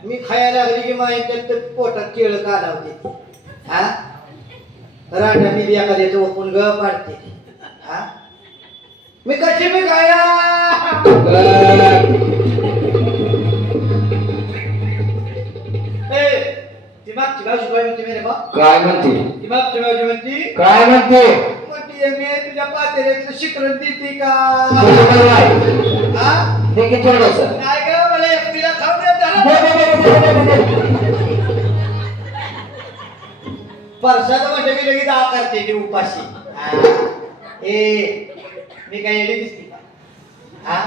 मी खायला लागली की माहिती पोटात केळ काढवते हा रांडा मी एखाद्याचं ओपून ग पाडते हा मी कशी मी खाया ती मागची गावची बाई म्हणते मेरे बा काय म्हणते ती मागची गावची म्हणते काय म्हणते म्हणते मी तुझ्या पातेल्याचं शिकरण देते का हा ते किती थोडंसं नाही का मला एकटीला खाऊ दे परसाचं म्हणजे मी लगेच आ करते ती उपाशी ए मी काय येडी दिसते का हा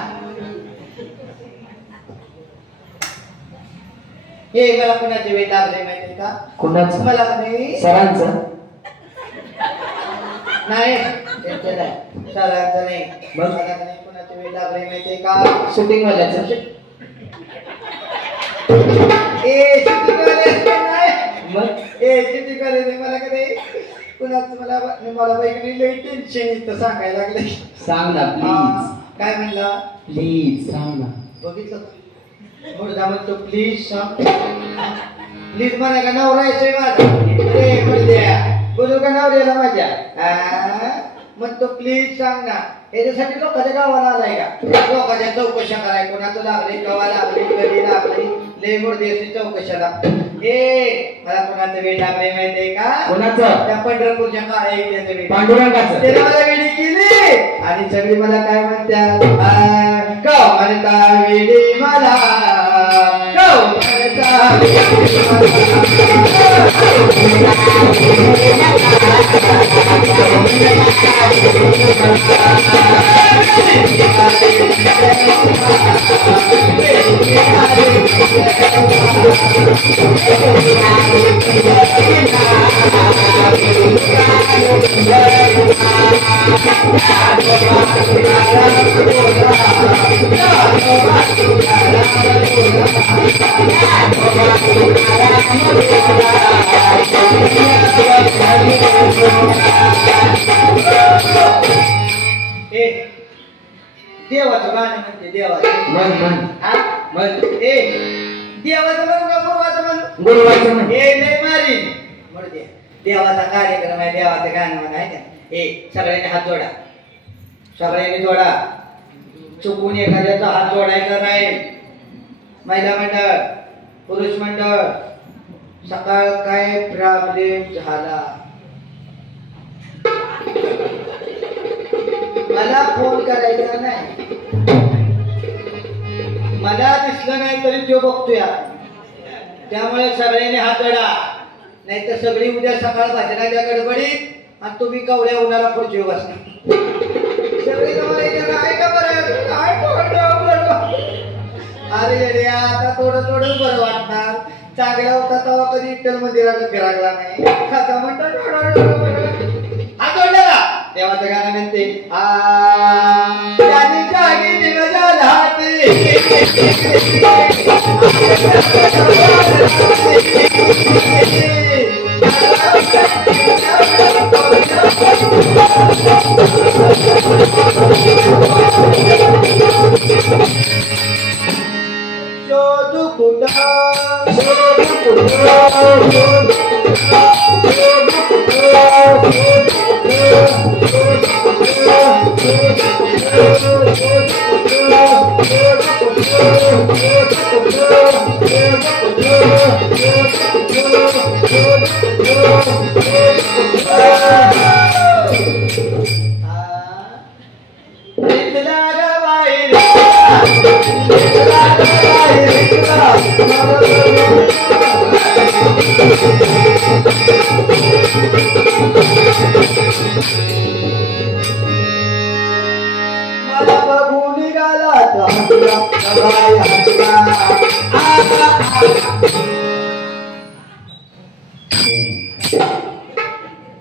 हे मला कोणाचे वेळ लागले माहिती का कोणाचं मला नाही सरांचं नाही त्यांचं नाही सरांचं नाही मला नाही कोणाचे वेळ लागले माहिती का शूटिंग वाल्याचं ए शूटिंग वाल्याचं नाही मग ए शूटिंग वाल्याचं मला कधी कुणाचं मला बाईकडे लई टेन्शन येतं सांगायला लागले सांग ना प्लीज काय म्हणला प्लीज सांग ना बघितलं मुर्दा म्हणतो प्लीज सांग प्लीज म्हणा का नवरा येतोय माझा रे मुर्द्या बोलू का नवऱ्याला माझ्या म्हणतो प्लीज सांग ना याच्यासाठी लोकांच्या गावाला आलाय का लोकांच्या चौकशा कराय कोणाचं लागले कवा लागले कधी लागले लय मुर्द्याची चौकशाला ए मला कोणाचं वेळ लागले माहितीये का कोणाचं त्या पंढरपूरच्या काळ्या पांडुरंगाचं त्याने मला वेळी केली आणि सगळी मला काय म्हणतात का म्हणता वेळी मला देवाचं गाणं म्हणते देवाचं मन मन हा मन देवाचं म्हणू का गुरुवाचं म्हणू गुरुवाचं म्हण. हे नाही मारी म्हणू दे देवाचा कार्यक्रम आहे देवाचं गाणं म्हणा आहे का सगळ्यांनी हात जोडा सगळ्यांनी जोडा चुकून एखाद्याचा हात जोडायचा नाही महिला मंडळ पुरुष मंडळ सकाळ काय प्रॉब्लेम झाला मला फोन करायचा नाही मला दिसलं नाही तरी तो बघतोय त्यामुळे सगळ्यांनी हात जोडा नाही तर सगळी उद्या सकाळ भाजनाच्या गडबडीत आणि तुम्ही कवड्या उन्हाला पुढची बसणार सगळी काय का बरं काय अरे अरे आता थोडं थोडं बरं वाटणार चांगला होता तेव्हा कधी विठ्ठल मंदिराला फिरायला नाही खाता म्हणतात हात जोडला देवाचं गाणं म्हणते त्याने जागी निघाला हाती शोधू कुठं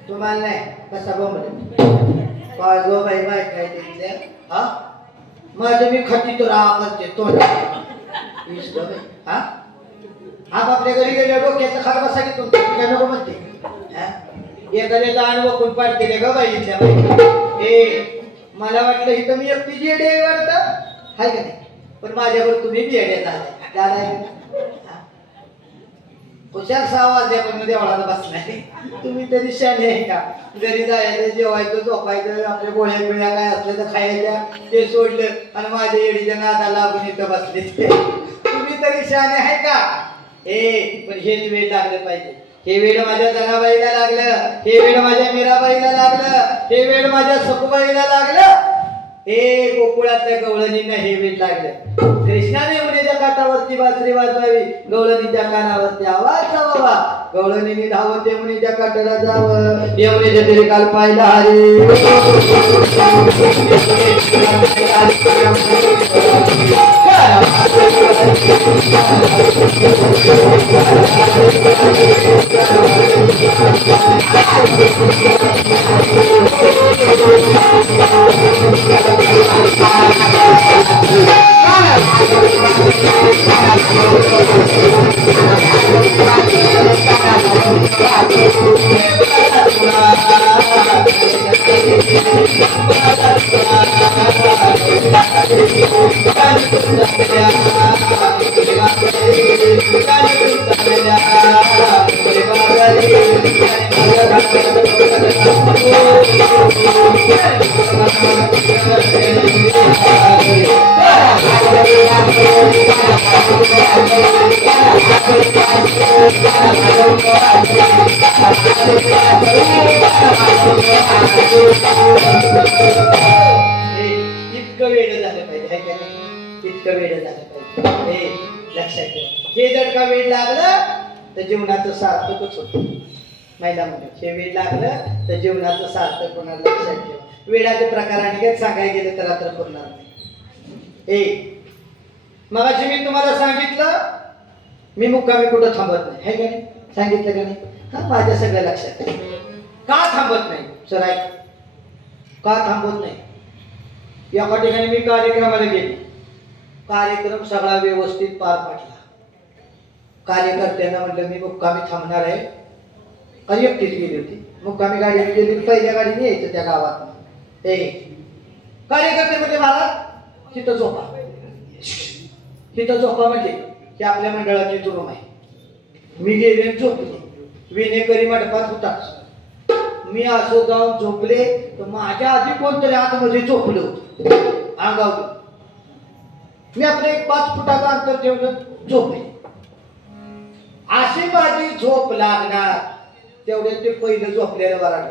तुम्हाला नाही कसा गो बाई बाय काय तिथले हा माझं मी खटी तो राहा करते तो हा आपल्या घरी गेल्या डोक्याचं खार बसा की तुमच्या काय नको म्हणते एखाद्या दान वकून पाडते ग बाई इथल्या मला वाटलं इथं मी एकटी जेडे वाटत हाय का नाही पण माझ्यावर तुम्ही बियाडे झाले हुशार 6 वाजल्यापर्यंत देवळाला बसलाय तुम्ही तरी शाने आहे का घरी जायचं जेवायचं झोपायचं आपल्या गोळ्या पिळ्या काय असलं तर खायच्या ते सोडलं आणि माझ्या येडीच्या नादाला लागून इथं बसले तुम्ही तरी शाने आहे का पण हेच वेळ लागलं पाहिजे हे वेळ माझ्या जनाबाईला लागलं हे वेळ माझ्या मीराबाईला लागलं हे वेळ माझ्या सखुबाईला लागलं गोकुळातल्या गवळणींना हे वेळ लागलं कृष्णाने यमुनेच्या काठावरती बासरी वाजवावी गवळणीच्या कानावरती आवाज जावा गवळणीने धावत यमुनेच्या काठाला जावं यमुनेच्या तरी काल पाहिला हरी इतकं वेळ झालं पाहिजे इतकं वेळ झालं पाहिजे लक्षात ठेवा, हे जर का वेळ लागलं तर जीवनाचं सार्थकच होतं. महिला म्हणजे हे वेळ लागलं तर जीवनाचं सार्थक होणार. लक्षात ठेवा, वेळाचे प्रकार आणि काही सांगायला गेलं तर रात्र पुरणार नाही. मगाशी मी तुम्हाला सांगितलं मी मुक्कामी कुठं थांबत नाही, हे का नाही सांगितलं का नाही? हा, माझ्या सगळ्या लक्षात आहे. का थांबत नाही सर ऐक, का थांबत नाही? एका ठिकाणी मी कार्यक्रमाला गेलो, कार्यक्रम सगळा व्यवस्थित पार पडला. कार्यकर्त्यांना म्हटलं मी मुक्कामी थांबणार आहे, आणि एकटीच गेली होती. मुक्कामी गाडीने गेली, पहिल्या गाडीने यायचं त्या गावात. कार्यकर्ते म्हणजे महाराज तिथं झोपा, तिथं झोपा म्हणजे की आपल्या मंडळाची रूम आहे. मी गेले झोपले, विनेकरी मंडपात होताच. मी असं जाऊन झोपले तर माझ्या आधी कोणतरी आतमध्ये झोपलो अंगावर. मी आपलं एक 5 फुटाचं अंतर ठेवलं, झोपले. अशी माझी झोप लागणार तेवढे ते पहिलं झोपलेलं वराड,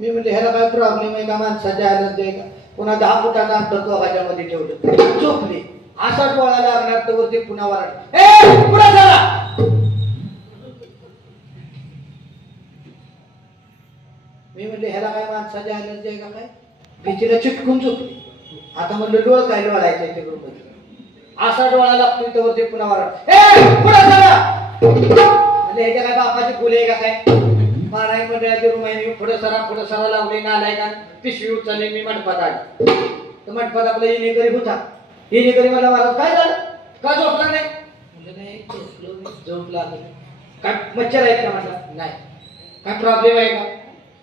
मी म्हणजे ह्याला काय प्रॉब्लेम आहे का? माणसाच्या आलं ते का? पुन्हा 10 फुटाचं अंतर दोघांच्या मध्ये ठेवलं, झोपले. असा डोळा लागणार तर वरती पुन्हा वराड, पुन्हा झाला. मी म्हणले ह्याला काय माणसाच्या आलं आहे का काय? भीतीला चिटकून झोपली. आता म्हणलं डोळ काय डोळायचं ते बरोबर, असा डोळा लागतोय तर वरती पुन्हा वराड, पुन्हा झाला. म्हणजे ह्याच्या काय बापाची फुले आहे का काय? महाराज मंडळाची रूम आहे, पुढे सरा लावले, नालाय का पिशवी उचलली. मी मंडपात आली तर मंडपात आपला येणेकरी होता. येणेकरी मला महाराज काय झालं, का झोपला नाही? म्हणजे नाही झोपलो, झोप लागली. काय मच्छर आहेत का? म्हटलं नाही. काय प्रॉब्लेम आहे का?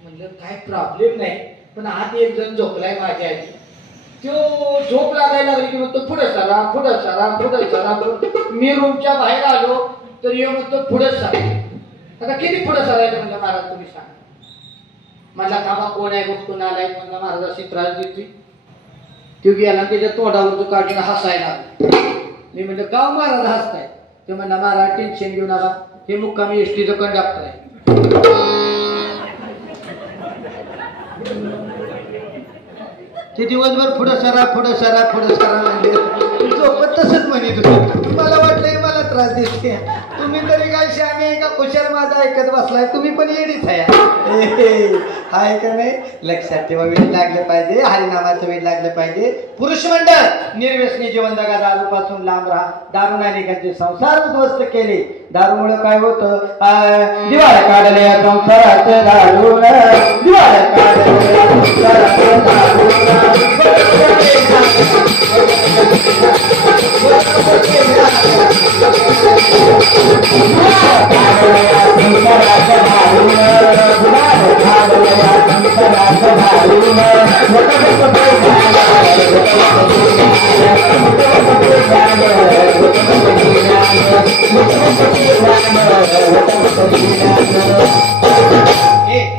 म्हणलं काय प्रॉब्लेम नाही, पण आत एक जण झोपलाय माझ्या आधी. तो झोप लागायला लागली की म्हणतो पुढे सरा. मी रूमच्या बाहेर आलो तर ये म्हणतो पुढे सरा. आता किती पुढे सरायचं? म्हणलं महाराज तुम्ही सांगा. मला कामा कोण आहे बघतो, नालाय. म्हणला महाराज अशी त्रास देतोय. तो गेला त्याच्या तोंडावर तो काढून हसायला. मी म्हणलं का महाराज हसताय? ते म्हणला महाराज टेन्शन घेऊन आला, हे मुक्कामी एसटीचं कंडक्टर आहे. ते दिवसभर पुढं सरा म्हणले, झोपत तसंच म्हणत होतो. मला वाटलंय मला त्रास देते. तुम्ही तरी काय शाने आहे का खुशाल माझा ऐकत बसलाय? तुम्ही पण येडीच आहे का नाही? लक्षात ठेवा, वेळ लागलं पाहिजे, हरिनामाचं वेळ लागलं पाहिजे. पुरुष मंडळ निर्व्यसनी जीवन जगा, दारूपासून लांब राहा. दारू नानिकांचे संसार उद्ध्वस्त केले. दारूमुळे काय होतं? दिवाळ्या काढले संसाराचे दारून, दिवाळ्या काढले संसाराचे दारून.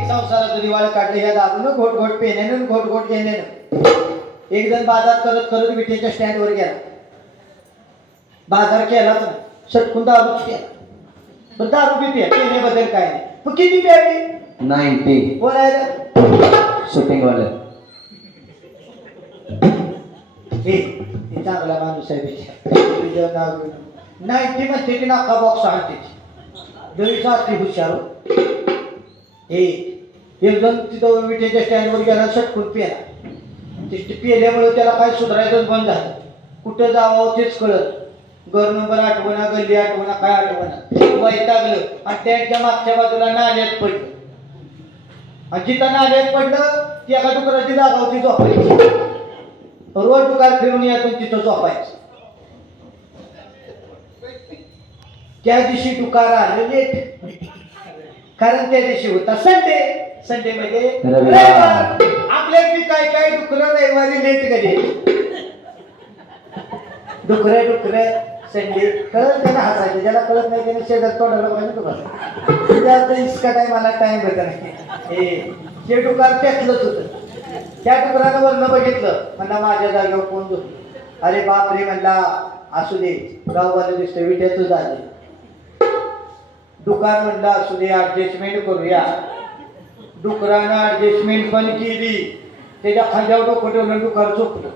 संसाराचं दिवाळ काढले ह्या दारूनं, घोट पेण्यानं, घोट घेण्यानं. एक जण बाजार करत विठेच्या स्टँडवर गेला. बाजार केलाच नाही, सटकून दारूच केला. पण दारू किती पेण्याबद्दल काय नाही, पण किती प्यावी? 90. बोलायला शूटिंग वाले हे चांगला माणूस आहे. 90 म्हणते की नाका बॉक्स आणते, जरी साथी हुशार. एक जण तिथं विठेच्या स्टँडवर गेला, सटकून प्याला. पिल्यामुळे त्याला काय सुधारायचं बंद झालं. कुठं जावं तेच कळत, घर नंबर आठवणा, गल्ली आठवणा, काय आठवणा. वैतागलं आणि त्यांच्या मागच्या बाजूला नाल्यात पडलं. आणि जिथं नाल्यात पडलं ती एका डुकराची जागा होती झोपायची. रोज डुकार फिरून यातून तिथं झोपायचं. त्या दिवशी डुकार आलं लेट, कारण त्या दिवशी होता संडे म्हणजे रविवार. आपल्या काय डुकर रविवारी लेट कधी डुकर संडे कळत त्याला हसायचं, ज्याला कळत नाही त्याने शेजार तोंडाला पाहिजे. तुम्हाला इतका टाइम मला टाइम भेटत नाही. ते डुकार पेटलंच होतं. त्या डुकरानं वर्ण बघितलं, म्हणला माझ्या जागेवर कोण झोपलं. अरे बाप रे म्हणला, असू दे गाववाले दिसतं विट्याचं झाले. डुकार म्हणला असू दे ऍडजस्टमेंट करूया. डुकरानं ऍडजस्टमेंट पण केली. त्याच्या खांद्यावर डोकं ठेवलं, डुकार झोपलं.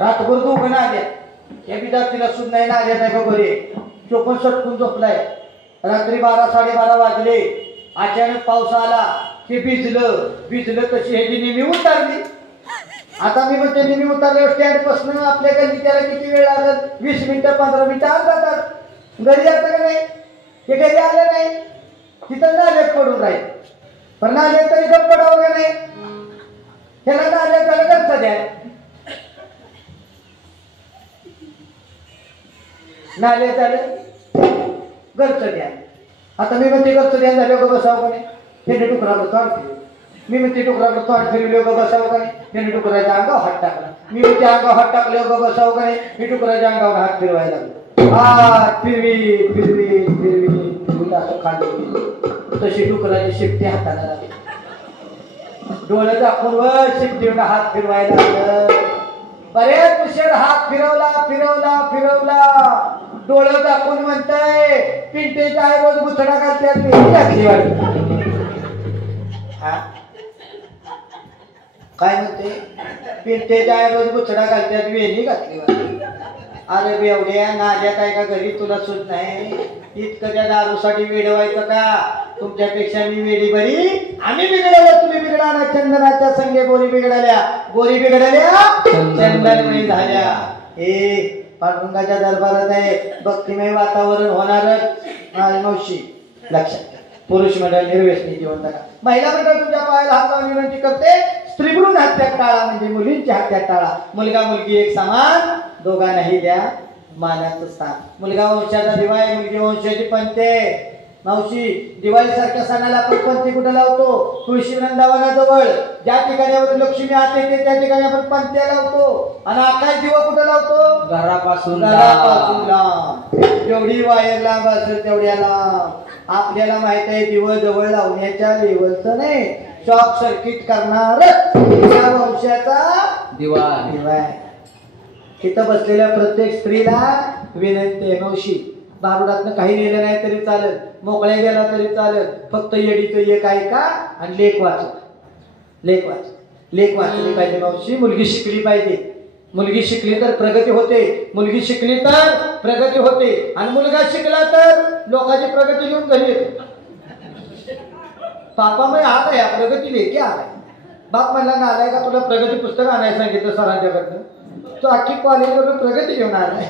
रातभर दोघं आल्या हे बी तिला सुद्धा नाही आल्या नाही का बरे तो पण सटकून झोपलाय रात्री 12-12:30 वाजले अचानक पाऊस आला हे भिजलं तशी हे नेहमी उतारली आता मी म्हणते नेहमी उतारल्यावर स्टँड पासून आपल्या गल्ली त्याला किती वेळ लागत 20 मिनिटं 15 मिनिटं आज जातात घरी जातं का नाही हे घरी आलं नाही तिथं नाल्यात पडून राहील पण नाल्यात तरी गप पडावं का नाही ह्याला नाल्यात त्याला गप्प द्या नाल्यात झालं घरचं द्या आता मी म्हणते घरचं द्या झालं का बसावं का नाही हे डुकरावर तोंड फिरवलं मी म्हणते डुकरावर तोंड फिरवले का बसावं का नाही त्याने डुकराच्या अंगावर हात टाकला मी म्हणते अंगावर हात टाकले का बसावं का नाही मी डुकराच्या अंगावर हात फिरवायला लागलो हात फिरवी असं खाली तशी डुकराची शिट्टी हाताला लागली डोळे दाखवून वर शिट्टीवर हात फिरवायला लागलं बरेच उशीर हात फिरवला डोळं दाखवून म्हणताय पिंटेचा आहे रोज गुचडा घालते काय म्हणते पिंटेचा आहे रोज गुचडा घालत्यात वेणी घातली अरे बेवड्या नाल्या काय का घरी तुला सुद्धा नाही इतकं त्या दारूसाठी वेडवायचं का तुमच्यापेक्षा मी वेडी बरी आम्ही बिघडल्या तुम्ही बिघडा ना चंदनाच्या संगे गोरी बिघडल्या चंदनमयी झाल्या हे पांडुरंगाच्या दरबारात आहे भक्तिमय वातावरण होणारच मावशी लक्षात पुरुष मंडळ निर्व्यसनी जीवन जगा महिला मंडळ तुमच्या पायाला हात लावून विनंती करते स्त्रीभ्रूण हत्या टाळा म्हणजे मुलींची हत्या टाळा मुलगा मुलगी एक समान दोघांनाही द्या मानाचं स्थान मुलगा वंशाचा दिवा आहे मुलगी वंशाची पंते मावशी दिवाळी सारख्या सणाला आपण पंथी कुठं लावतो तुळशी वृंदावनाजवळ ज्या ठिकाणी लक्ष्मी आते ते त्या ठिकाणी आपण पंथ्या लावतो आणि आकाश दिवा कुठं लावतो घरापासून लांब जेवढी वायर लांब असेल तेवढ्या लांब आपल्याला माहित आहे दिव जवळ लावण्याच्या लेवलचं नाही शॉक सर्किट करणारच या वंशाचा दिवा आहे तिथं बसलेल्या प्रत्येक स्त्रीला विनंती आहे मावशी बारुडातनं काही नेलं नाही तरी चालत मोकळ्या गेला तरी चालत फक्त येडीचं एक ऐका आणि लेख वाचली पाहिजे मावशी मुलगी शिकली पाहिजे मुलगी शिकली तर प्रगती होते मुलगी शिकली तर प्रगती होते आणि मुलगा शिकला तर लोकांची प्रगती घेऊन घरी येतो पापा मग हात आहे प्रगती लेखी आलाय बाप म्हणला ना आलाय का तुला प्रगती पुस्तक आणायला सांगितलं सरांच्याकडनं तो अख्खी कॉलेजवरून प्रगती घेऊन आलाय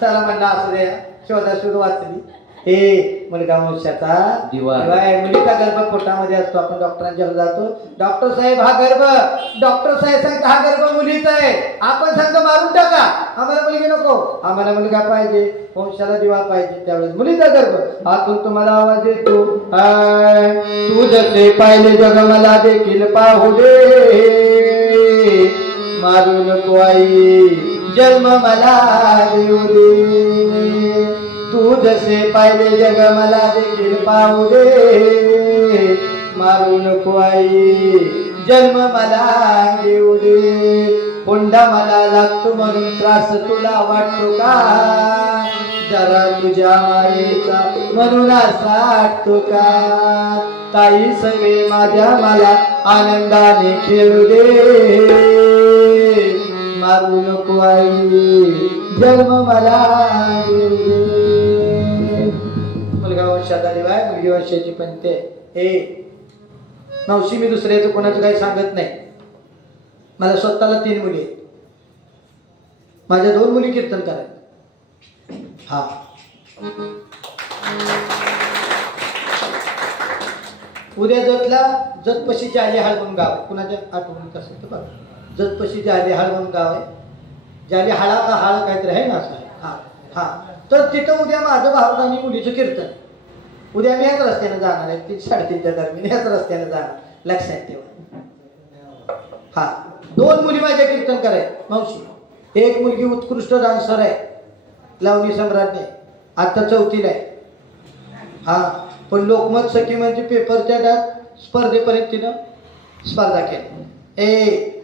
चला म्हणला असू द्या शोधाशोध वाचली हे मुलगा वंशाचा दिवा आहे मुलीचा गर्भ पोटामध्ये असतो आपण डॉक्टरांच्याकडे जातो डॉक्टर साहेब हा गर्भ डॉक्टर साहेब सांगता हा गर्भ मुलीचा आहे आपण सांगतो मारून टाका आम्हाला मुलगी नको आम्हाला मुलगा पाहिजे वंशाला दिवा पाहिजे त्यावेळेस मुलीचा गर्भ आतून तुम्हाला आवाज येतो तू जसे पाहिले जग मला देखील पाहू दे मारू नको आई जन्म मला देऊ दे तू जसे पाहिले जग मला देखील पाहू दे मारू नको आई जन्म मला देऊ दे हुंडा मला लागतो म्हणून त्रास तुला वाटतो का जरा तुझ्या मायेचा म्हणून असा वाटतो का ताई सगळे माझ्या मला आनंदाने खेळू दे मारू नको आई जन्म मला देऊ दे मुलगा वंशाचा दिवा आहे मुलगी वंशाची पंते हे मावशी मी दुसऱ्याचं कोणाचं काही सांगत नाही मला स्वतःला 3 मुली आहेत माझ्या 2 मुली कीर्तन करायचं हा उद्या जतपशी जाली हाळ म्हणून गाव कुणाच्या आठवणीत असेल तर बघा जतपशी जाली हाळ म्हणून गाव आहे जाली हाळा का हाळ काहीतरी आहे ना असं हा तर तिथं उद्या माझं भाऊ आणि मुलीचं कीर्तन उद्या मी ह्याच रस्त्याने जाणार आहे 3-3:30च्या दरम्यान ह्याच रस्त्याने जाणार लक्षात ठेवा हा 2 मुली माझ्या कीर्तन कराय मावशी एक मुलगी उत्कृष्ट डान्सर आहे लावणी सम्राज्ञी आता 4थीला आहे हा पण लोकमत सखी म्हणजे पेपरच्या स्पर्धेपर्यंत तिनं स्पर्धा केली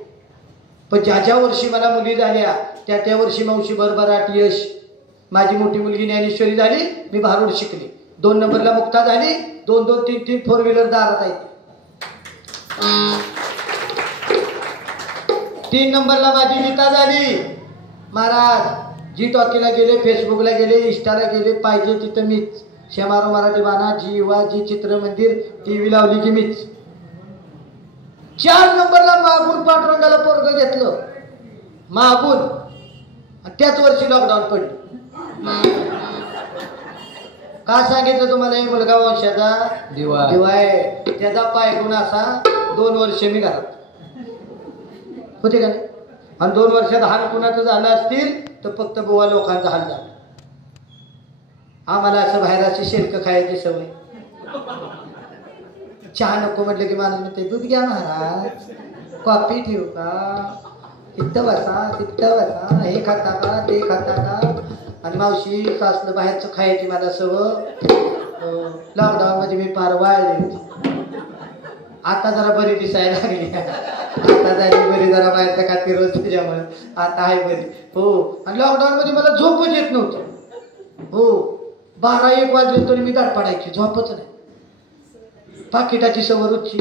पण ज्या वर्षी मला मुली झाल्या त्या वर्षी मावशी भरभराट यश माझी मोठी मुलगी ज्ञानेश्वरी झाली मी भारूड शिकली 2 नंबरला मुक्ता झाली 2-2, 3-3 4 व्हीलर दारात आहे 3 नंबरला माझी गीता झाली महाराज जी टॉकीला गेले, फेसबुकला गेले, इंस्टाला गेले, पाहिजे तिथं मीच. शेमारो मराठी बाणा, जी युवा, जी चित्र मंदिर, टीव्ही लावली की मीच. 4 नंबरला मागून पांडुरंगाला पोरग घेतलं मागून, त्याच वर्षी लॉकडाऊन पडलं. का सांगितलं तुम्हाला? हे मुलगा वंशाचा दिवा आहे. त्याचा पायगुण असा 2 वर्ष मी घरात होते का नाही. आणि 2 वर्षात हाल कुणाचं झालं असतील तर फक्त बुवा लोकांचा हाल झाला. आम्हाला असं बाहेरची शेलकं खायची सवय. चहा नको म्हटलं की माणूस म्हणते दूध घ्या महाराज, कॉफी ठेवू का, तिथं बसा तिथं बसा, हे खाता का ते खाता का. आणि मावशी असलं बाहेरचं खायची मला सवय. लॉकडाऊन मध्ये मी फार वाळले होती. आता जरा बरी दिसायला लागली. आता झाली बरी, जरा बाहेरचं खाते रोज त्याच्यामुळे आता आहे बरी. हो. आणि लॉकडाऊन मध्ये मला झोपच येत नव्हतं. हो. 12-1 वाजले तरी मी गाठ पडायची, झोपच नाही. पाकिटाची सवय रोजची,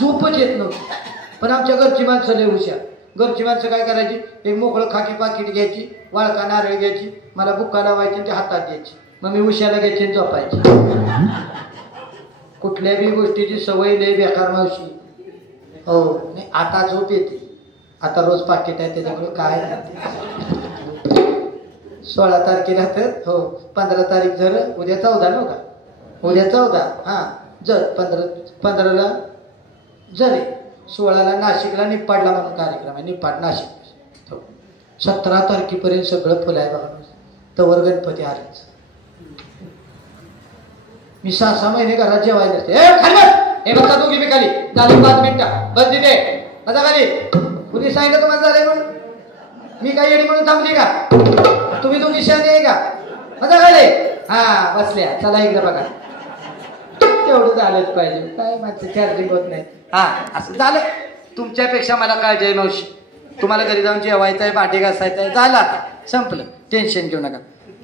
झोपच येत नव्हती. पण आमच्या घरची माणसं लय हुशार. घरची माणसं काय करायची, एक मोकळं खाकी पाकिट घ्यायची, वाळका नारळ घ्यायची, मला बुक्का लावायची, ते हातात द्यायची. मग मी उशाला घ्यायची आणि झोपायची. कुठल्या बी गोष्टीची सवय लय बेकार मावशी. हो. नाही आता झोप येते. आता रोज पाकिट आहे त्याच्यामुळे काय नाही. 16 तारखेला तर हो 15 तारीख झालं, उद्या 14 नव्ह का, उद्या 14. हां जर 15ला जरे 16ला नाशिकला निप्पाडला म्हणून कार्यक्रम आहे. निप्पाड नाशिक. 17 तारखेपर्यंत सगळं फुल आहे बघा. तवर गणपती आलेच. मी 6-6 महिने घरात जेवायला नसते. हे बघा दोघी मी खाली झाली 5 मिनिटं बस तिथे बसा खाली. कुणी सांगितलं तुम्हाला झालंय म्हणून? मी काय येडी म्हणून थांबली का? तुम्ही दोघी शाने आहे का? बसा खाली. हा बसल्या. चला इकडे बघा. तेवढं झालंच पाहिजे. काय माझं चार्जिंग होत नाही. हा असं झालं. तुमच्यापेक्षा मला काळजी आहे मावशी. तुम्हाला घरी जाऊन जेवायचं आहे, भांडी घासायचं आहे, झालं आता संपलं. टेन्शन घेऊ नका.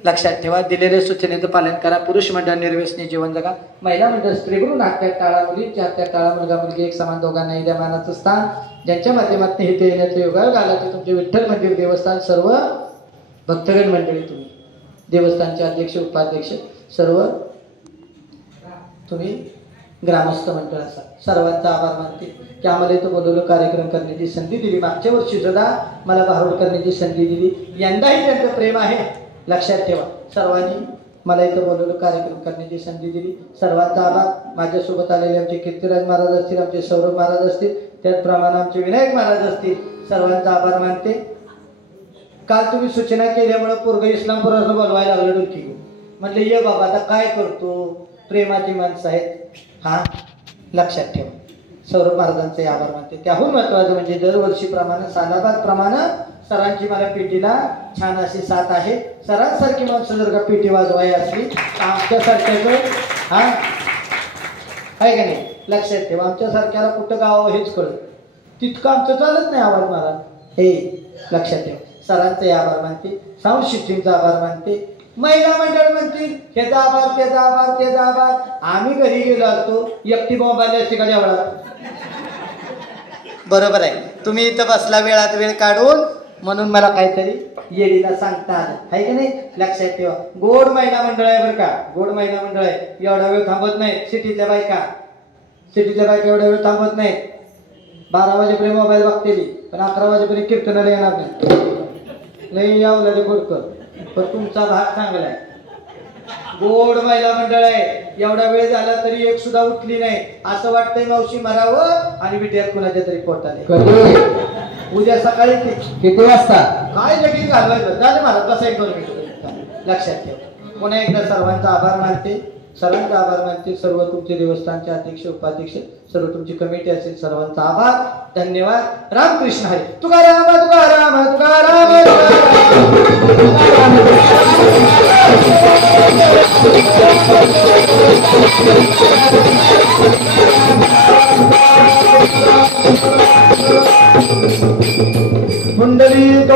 लक्षात ठेवा, दिलेल्या सूचनेचं पालन करा. पुरुष मंडळ निर्व्यसनी जीवन जगा. महिला मंडळ स्त्रीगुण नाट्यात टाळा मुली, त्यात टाळा मुलगा मुलगी एक समान दोघांनाही द्या मानाचं स्थान. ज्यांच्या माध्यमातून हे ते येण्याचं योगा घाला ते तुमचे विठ्ठल मंदिर देवस्थान सर्व भक्तगण मंडळी, तुम्ही देवस्थानचे अध्यक्ष उपाध्यक्ष सर्व तुम्ही ग्रामस्थ मंडळ असा सर्वांचा आभार मानते की आम्हाला इथं बोलवलं, कार्यक्रम करण्याची संधी दिली. मागच्या वर्षी सुद्धा मला भारूड करण्याची संधी दिली. यंदाही त्यांचं प्रेम आहे. लक्षात ठेवा, सर्वांनी मला इथं बोलवलं, कार्यक्रम करण्याची संधी दिली. सर्वांचा आभार. माझ्यासोबत आलेले आमचे कीर्तिराज महाराज असतील, आमचे सौरभ महाराज असतील, त्याचप्रमाणे आमचे विनायक महाराज असतील, सर्वांचा आभार मानते. काल तुम्ही सूचना केल्यामुळे पोरगं इस्लामपुराचं बोलवायला लागलं डुलकी. म्हटलं ये बाबा आता काय करतो, प्रेमाची माणसं आहेत. हा लक्षात ठेवा. सौरभ महाराजांचे आभार मानते. त्याहून महत्वाचं म्हणजे दरवर्षीप्रमाणे सालाबादप्रमाणे सरांची मला पेटीला छान अशी साथ आहे. सरांसारखी माणसं जर का पेटी वाजवाय असली तर आमच्यासारख्याचं हा आहे का नाही. लक्षात ठेवा, आमच्यासारख्याला कुठं गाव हेच कळत तितकं आमचं चालत नाही आवाज महाराज. हे लक्षात ठेवा. सरांचे आभार मानते. साऊंड सिस्टीमचा आभार मानते. महिला मंडळ म्हणतील त्याचा आभार त्याचा आभार त्याचा आभार. आम्ही घरी गेलो असतो, एकटी मोबाईल असते का जेवढा. बरोबर आहे. तुम्ही इथं बसला वेळात वेळ काढून, म्हणून मला काहीतरी येडीला सांगता आलं आहे की नाही. लक्षात ठेवा, गोड महिला मंडळ आहे बरं का. गोड महिला मंडळ आहे. एवढा वेळ थांबत नाही. सिटीतल्या बायका एवढा वेळ थांबत नाहीत. 12 वाजेपर्यंत मोबाईल बघतेली, पण 11 वाजेपर्यंत कीर्तनाला येणार नाही. लई यावं गोडकर. पण तुमचा भाग चांगला आहे. गोड महिला मंडळ आहे. एवढा वेळ झाला तरी एक सुद्धा उठली नाही. असं वाटतंय मावशी मरावं आणि विद्यार्थी कुणाच्या तरी पोटाने. उद्या सकाळी किती वाजता काय लगेच घालवायचं झालं मला. बसा 1-2 मिनिट. लक्षात ठेवा. पुन्हा एकदा सर्वांचा आभार मानते. सर्वांचा आभार मानते. सर्व तुमचे देवस्थानचे अध्यक्ष उपाध्यक्ष सर्व तुमची कमिटी असेल, सर्वांचा आभार. धन्यवाद. रामकृष्ण हरी. तुकाराम तुकाराम तुकाराम मुंडली तो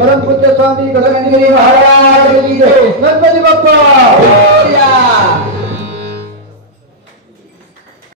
परम पूज्य स्वामी गणपती महाराज की जय. गणपती बाप्पा